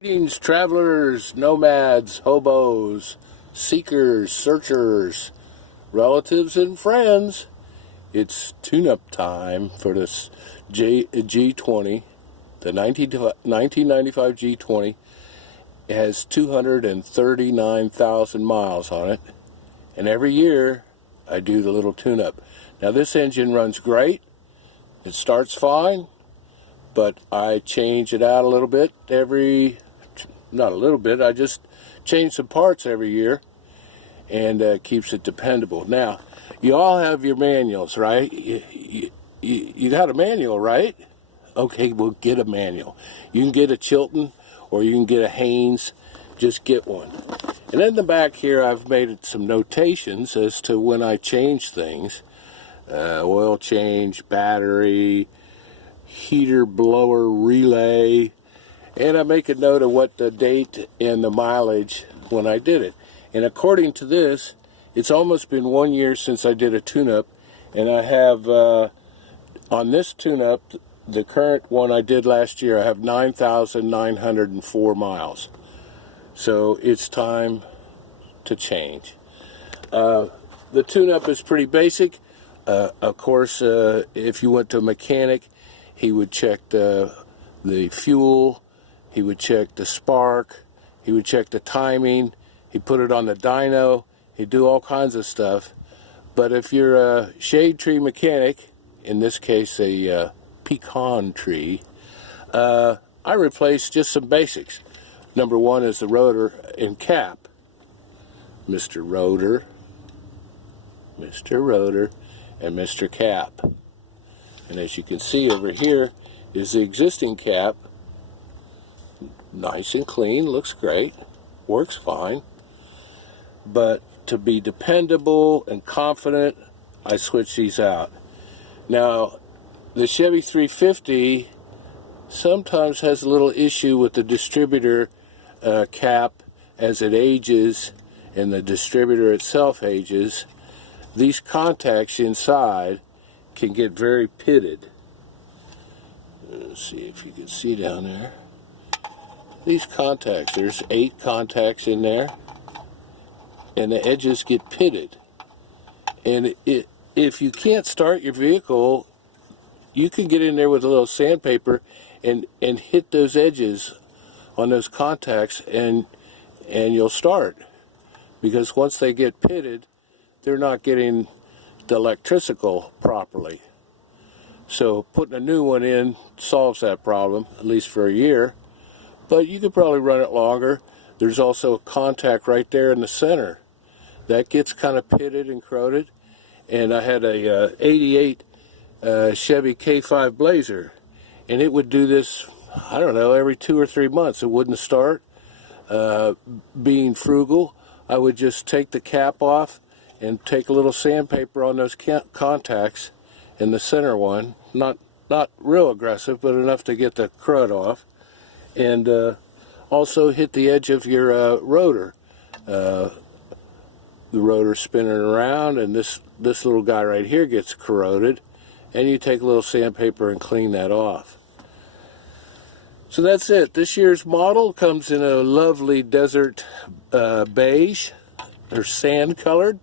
Greetings, travelers, nomads, hobos, seekers, searchers, relatives, and friends. It's tune-up time for this G20, the 1995 G20. It has 239,000 miles on it, and every year I do the little tune-up. Now this engine runs great. It starts fine, but I change it out a little bit not a little bit, I just change some parts every year, and keeps it dependable. Now, you all have your manuals, right? You got a manual, right? Okay, well, get a manual. You can get a Chilton or you can get a Haynes. Just get one. And in the back here, I've made some notations as to when I change things. Oil change, battery, heater, blower, relay. And I make a note of what the date and the mileage when I did it. And according to this, it's almost been 1 year since I did a tune-up. And I have, on this tune-up, the current one I did last year, I have 9,904 miles. So it's time to change. The tune-up is pretty basic. Of course, if you went to a mechanic, he would check the fuel. He would check the spark, he would check the timing, he'd put it on the dyno, he'd do all kinds of stuff. But if you're a shade tree mechanic, in this case a pecan tree, I replaced just some basics. Number one is the rotor and cap. Mr. Rotor, and Mr. Cap. And as you can see over here is the existing cap. Nice and clean, looks great, works fine. But to be dependable and confident, I switch these out. Now, the Chevy 350 sometimes has a little issue with the distributor cap as it ages and the distributor itself ages. These contacts inside can get very pitted. Let's see if you can see down there. These contacts, there's 8 contacts in there, and the edges get pitted. And if you can't start your vehicle, you can get in there with a little sandpaper and hit those edges on those contacts, and you'll start. Because once they get pitted, they're not getting the electrical properly. So putting a new one in solves that problem, at least for a year. But you could probably run it longer. There's also a contact right there in the center. That gets kind of pitted and corroded. And I had a 88 Chevy K5 Blazer. And it would do this, I don't know, every 2 or 3 months. It wouldn't start. Being frugal, I would just take the cap off and take a little sandpaper on those contacts in the center one. Not real aggressive, but enough to get the crud off. And also hit the edge of your rotor. The rotor's spinning around, and this little guy right here gets corroded, and you take a little sandpaper and clean that off. So that's it. This year's model comes in a lovely desert beige or sand colored.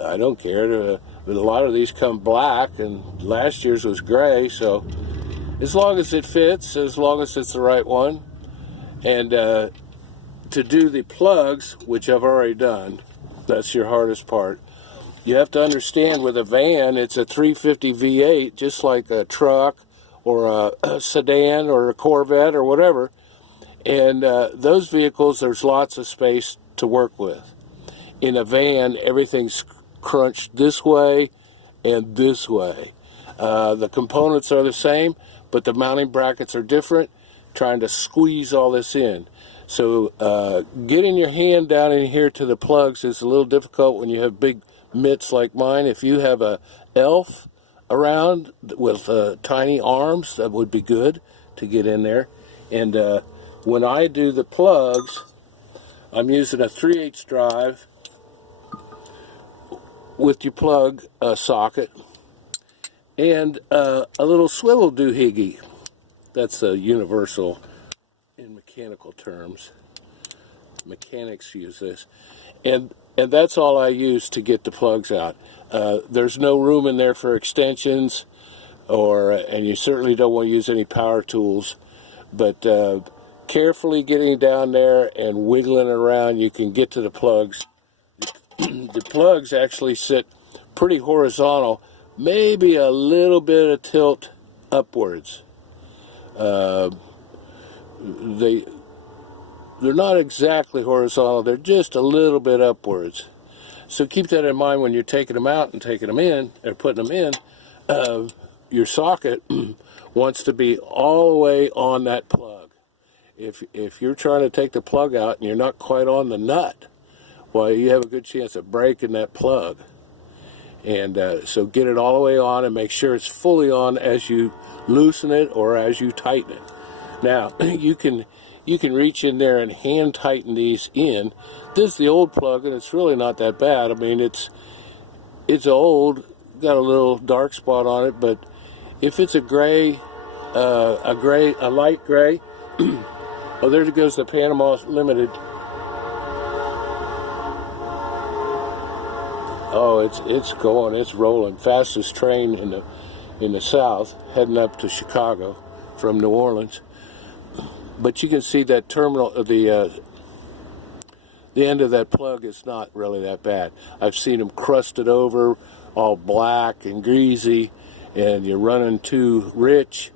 I don't care. But a lot of these come black, and last year's was gray, so as long as it fits, as long as it's the right one. And to do the plugs, which I've already done, that's your hardest part. You have to understand with a van, it's a 350 V8, just like a truck or a sedan or a Corvette or whatever. And those vehicles, there's lots of space to work with. In a van, everything's crunched this way and this way. The components are the same, but the mounting brackets are different, trying to squeeze all this in. So getting your hand down in here to the plugs is a little difficult when you have big mitts like mine. If you have a elf around with tiny arms, that would be good to get in there. And when I do the plugs, I'm using a 3/8 drive with your plug socket and a little swivel doohickey. That's a universal in mechanics. mechanical terms. Mechanics use this. And that's all I use to get the plugs out. There's no room in there for extensions, and you certainly don't want to use any power tools. But carefully getting down there and wiggling around, you can get to the plugs. The plugs actually sit pretty horizontal, maybe a little bit of tilt upwards. They're not exactly horizontal, they're just a little bit upwards. So keep that in mind when you're taking them out and taking them in, or putting them in. Your socket wants to be all the way on that plug. If you're trying to take the plug out and you're not quite on the nut, well, you have a good chance of breaking that plug. And so get it all the way on and make sure it's fully on as you loosen it or as you tighten it. Now, you can reach in there and hand tighten these in. This is the old plug, and it's really not that bad. I mean, it's old, got a little dark spot on it, but if it's a light gray, oh, there goes the Panama Limited. Oh, it's going, it's rolling. Fastest train in the south, heading up to Chicago from New Orleans. But you can see that terminal, the end of that plug is not really that bad. I've seen them crusted over, all black and greasy, and you're running too rich.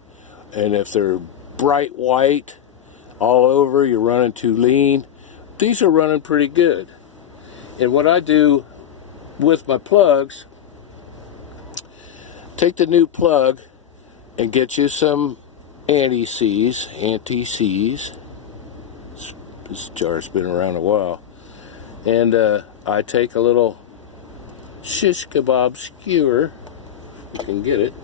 And if they're bright white all over, you're running too lean. These are running pretty good. And what I do with my plugs, take the new plug and get you some anti-seize. This jar's been around a while. And I take a little shish kebab skewer, you can get it.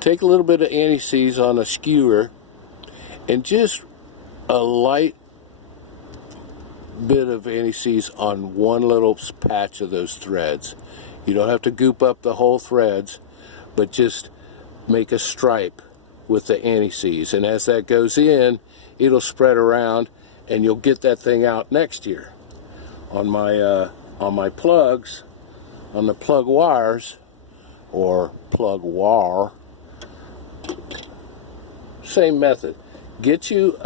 Take a little bit of anti-seize on a skewer and just a light bit of anti-seize on one little patch of those threads. You don't have to goop up the whole threads, but just make a stripe with the anti-seize, and as that goes in, it'll spread around and you'll get that thing out next year. On my plugs, on the plug wires or plug wire, same method. Get you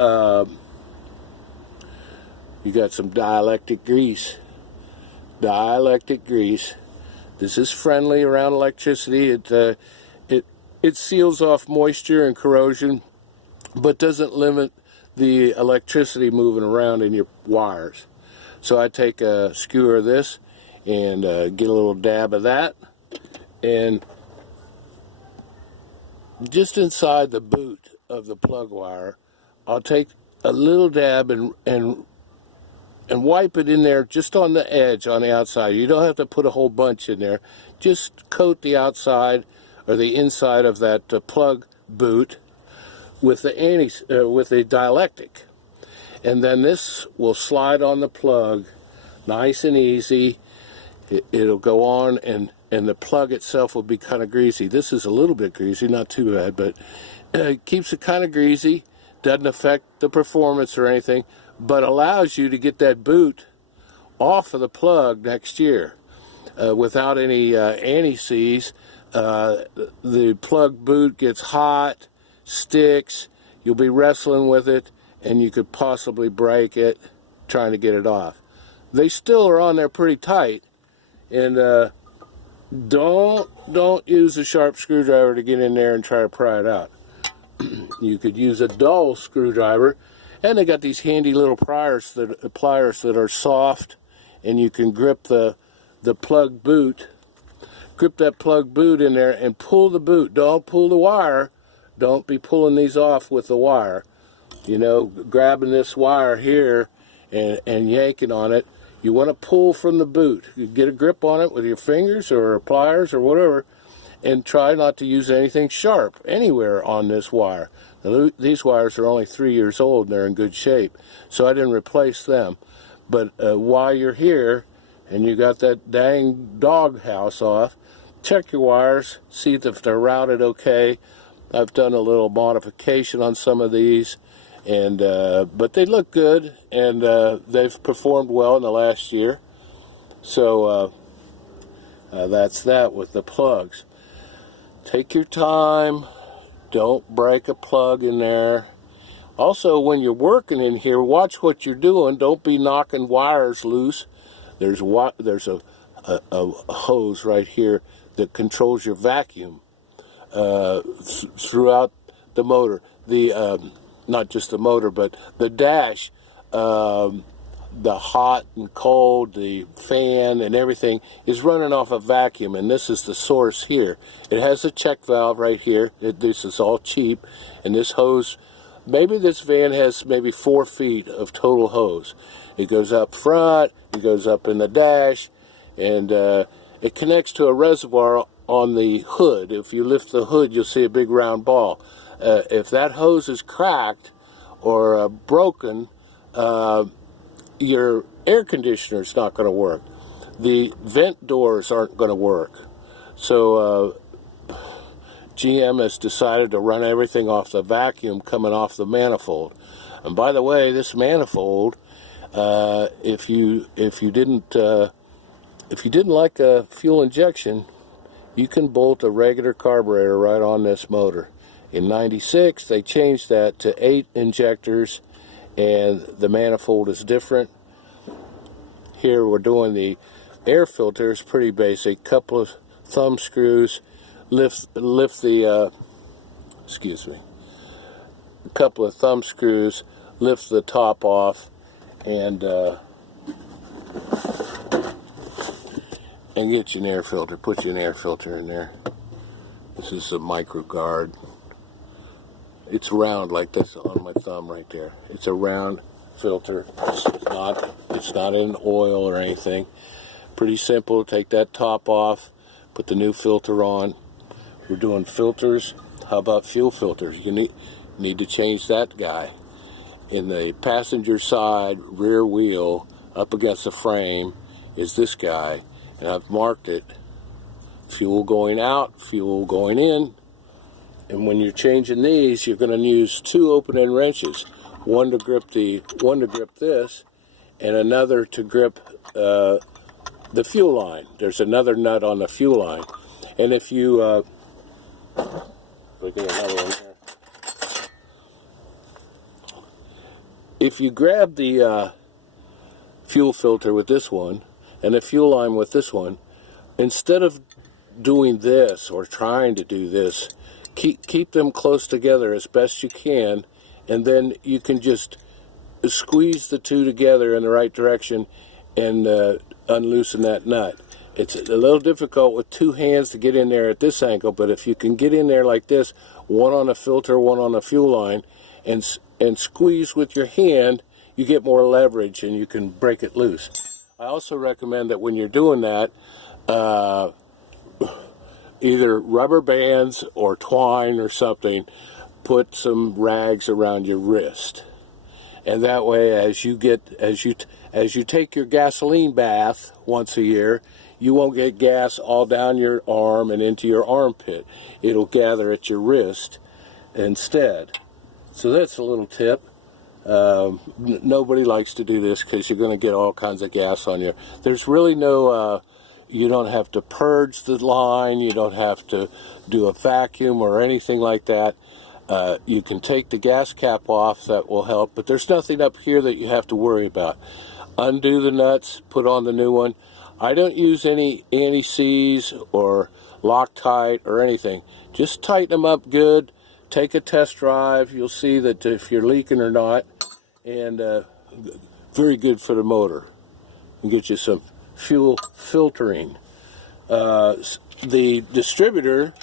you got some dielectric grease. Dielectric grease. This is friendly around electricity. It seals off moisture and corrosion, but doesn't limit the electricity moving around in your wires. So I take a skewer of this and get a little dab of that, and just inside the boot of the plug wire, I'll take a little dab and wipe it in there just on the edge, on the outside. You don't have to put a whole bunch in there. Just coat the outside or the inside of that plug boot with the dielectric. And then this will slide on the plug nice and easy. It'll go on, and the plug itself will be kind of greasy. This is a little bit greasy, not too bad, but it keeps it kind of greasy, doesn't affect the performance or anything, but allows you to get that boot off of the plug next year without any anti-seize. The plug boot gets hot, sticks, you'll be wrestling with it, and you could possibly break it trying to get it off. They still are on there pretty tight, and don't use a sharp screwdriver to get in there and try to pry it out. You could use a dull screwdriver, and they got these handy little pliers that are soft, and you can grip the plug boot. Grip that plug boot in there and pull the boot. Don't pull the wire. Don't be pulling these off with the wire. You know, grabbing this wire here and yanking on it. You want to pull from the boot. You get a grip on it with your fingers or pliers or whatever, and try not to use anything sharp anywhere on this wire. Now, these wires are only 3 years old and they're in good shape, so I didn't replace them. But while you're here and you got that dang dog house off, check your wires, see if they're routed okay. I've done a little modification on some of these, And but they look good, and they've performed well in the last year. So that's that with the plugs. Take your time. Don't break a plug in there. Also, when you're working in here, watch what you're doing. Don't be knocking wires loose. There's a hose right here that controls your vacuum throughout the motor. Not just the motor, but the dash. The hot and cold, the fan and everything is running off a vacuum, and this is the source here. It has a check valve right here. This is all cheap, and this hose, maybe this van has maybe 4 feet of total hose. It goes up front, it goes up in the dash, and it connects to a reservoir on the hood. If you lift the hood, you'll see a big round ball. If that hose is cracked or broken, your air conditioner is not going to work. The vent doors aren't going to work. So GM has decided to run everything off the vacuum coming off the manifold. And by the way, this manifold, if you didn't like a fuel injection, you can bolt a regular carburetor right on this motor. In '96, they changed that to 8 injectors, and the manifold is different. Here we're doing the air filter. It's pretty basic. Couple of thumb screws, lift the a couple of thumb screws, lift the top off, and get you an air filter. Put you an air filter in there. This is a micro guard. It's round like this on my thumb right there. It's a round filter. It's not in oil or anything. Pretty simple. Take that top off, put the new filter on. We're doing filters. How about fuel filters? You need to change that guy. In the passenger side rear wheel up against the frame is this guy, and I've marked it. Fuel going out, fuel going in. And when you're changing these, you're going to use 2 open-end wrenches, one to grip this, and another to grip the fuel line. There's another nut on the fuel line, and if you if I get another one there, if you grab the fuel filter with this one and the fuel line with this one, instead of doing this or trying to do this, keep them close together as best you can, and then you can just squeeze the 2 together in the right direction and unloosen that nut. It's a little difficult with 2 hands to get in there at this angle, but if you can get in there like this, one on a filter, one on a fuel line, and squeeze with your hand, you get more leverage and you can break it loose. I also recommend that when you're doing that, either rubber bands or twine or something, put some rags around your wrist, and that way as you take your gasoline bath once a year, you won't get gas all down your arm and into your armpit. It'll gather at your wrist instead. So that's a little tip. Nobody likes to do this because you're going to get all kinds of gas on you. There's really no you don't have to purge the line, you don't have to do a vacuum or anything like that. You can take the gas cap off, that will help, but there's nothing up here that you have to worry about. Undo the nuts, put on the new one. I don't use any anti-seize or Loctite or anything. Just tighten them up good, take a test drive, you'll see that if you're leaking or not, and very good for the motor. And get you some fuel filtering. The distributor,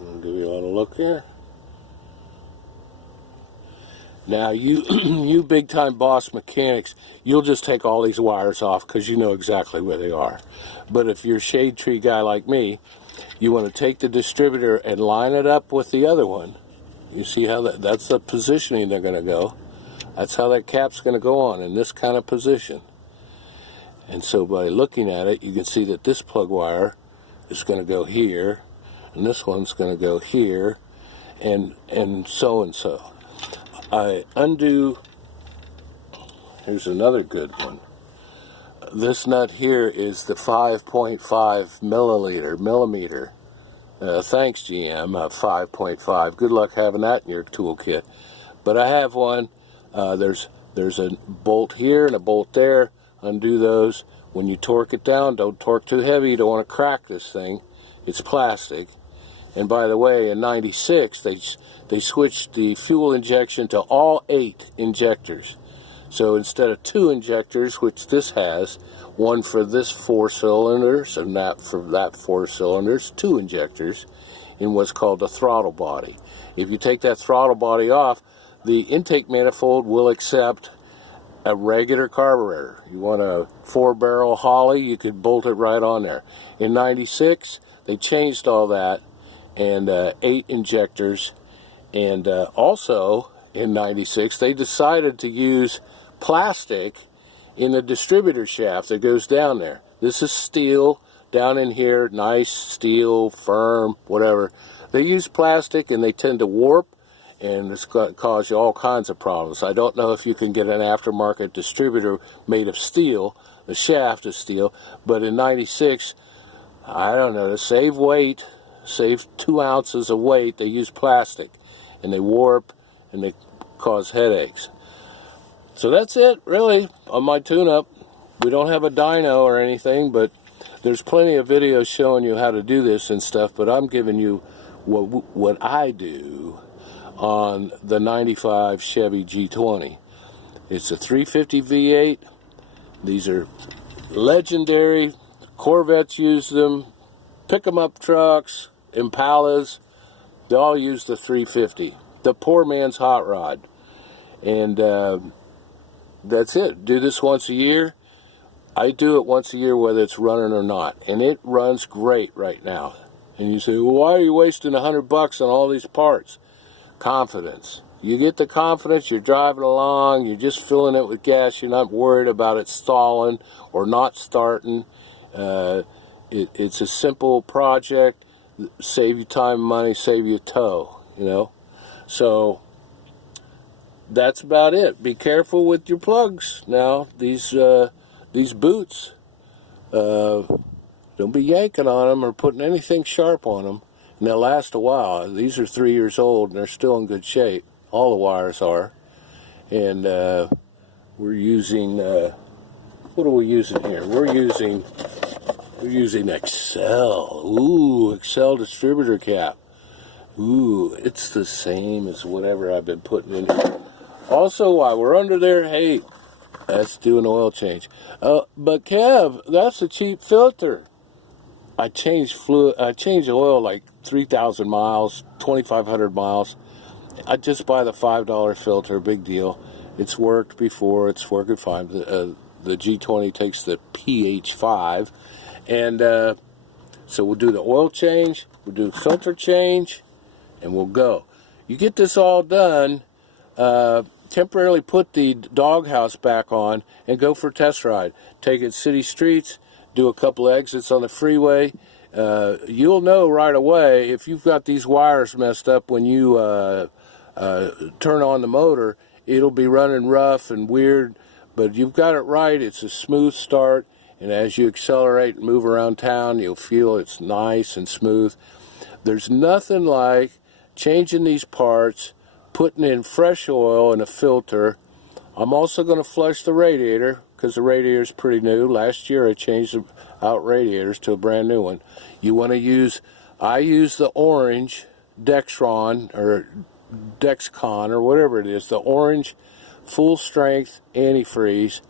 I'll give you a little look here. Now you big time boss mechanics, you'll just take all these wires off because you know exactly where they are. But if you're a shade tree guy like me, you want to take the distributor and line it up with the other one. You see how that's the positioning they're going to go. That's how that cap's going to go on, in this kind of position. And so by looking at it, you can see that this plug wire is going to go here, and this one's going to go here, and so. I undo. Here's another good one. This nut here is the 5.5 millimeter. Thanks, GM. 5.5. Good luck having that in your toolkit. But I have one. There's a bolt here and a bolt there. Undo those. When you torque it down, don't torque too heavy. You don't want to crack this thing. It's plastic. And by the way, in '96, they switched the fuel injection to all 8 injectors. So instead of 2 injectors, which this has, one for this 4 cylinders and that for that 4 cylinders, 2 injectors in what's called the throttle body. If you take that throttle body off, the intake manifold will accept a regular carburetor. You want a 4-barrel Holley, you could bolt it right on there. In '96, they changed all that, and 8 injectors. And also in '96, they decided to use plastic in the distributor shaft that goes down there. This is steel down in here, nice steel, firm, whatever. They use plastic and they tend to warp, and it's going to cause you all kinds of problems. I don't know if you can get an aftermarket distributor made of steel. The shaft is steel, but in '96, I don't know, to save weight, save 2 ounces of weight, they use plastic, and they warp and they cause headaches. So that's it, really, on my tune-up. We don't have a dyno or anything, but there's plenty of videos showing you how to do this and stuff, but I'm giving you what I do on the '95 Chevy G20. It's a 350 V8. These are legendary. Corvettes use them. Pick-em-up trucks, Impalas, they all use the 350. The poor man's hot rod. And that's it. Do this once a year. I do it once a year whether it's running or not. And it runs great right now. And you say, well, why are you wasting $100 on all these parts? Confidence. You get the confidence, you're driving along, you're just filling it with gas, you're not worried about it stalling or not starting. It's a simple project. Save you time and money, save you tow, you know. So that's about it. Be careful with your plugs now. These boots, don't be yanking on them or putting anything sharp on them, and they'll last a while. These are 3 years old and they're still in good shape. All the wires are. And we're using, what are we using here? We're using Excel. Ooh, Excel distributor cap. Ooh, it's the same as whatever I've been putting in here. Also, while we're under there, hey, let's do an oil change. But Kev, that's a cheap filter. I changed oil like 3,000 miles, 2,500 miles. I just buy the $5 filter, big deal. It's worked before, it's working fine. The G20 takes the PH5. And so we'll do the oil change, we'll do filter change, and we'll go. You get this all done, temporarily put the doghouse back on and go for a test ride. Take it city streets, do a couple of exits on the freeway. You'll know right away if you've got these wires messed up when you turn on the motor. It'll be running rough and weird, but you've got it right. It's a smooth start, and as you accelerate and move around town, you'll feel it's nice and smooth. There's nothing like changing these parts, putting in fresh oil in a filter. I'm also going to flush the radiator because the radiator is pretty new. Last year I changed out radiators to a brand new one. You want to use, I use the orange Dexron or Dexcon or whatever it is, the orange full strength antifreeze.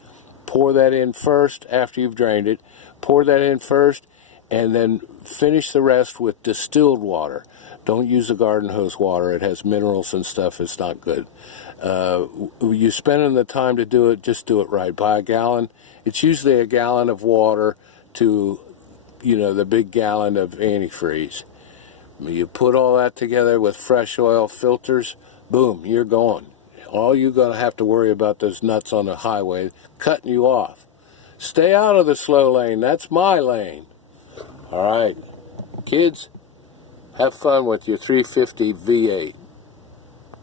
Pour that in first after you've drained it. Pour that in first and then finish the rest with distilled water. Don't use the garden hose water. It has minerals and stuff. It's not good. You spending the time to do it, just do it right. Buy a gallon. It's usually a gallon of water to, the big gallon of antifreeze. You put all that together with fresh oil filters, boom, you're going. All you're going to have to worry about those nuts on the highway cutting you off. Stay out of the slow lane. That's my lane. All right. Kids, have fun with your 350 V8.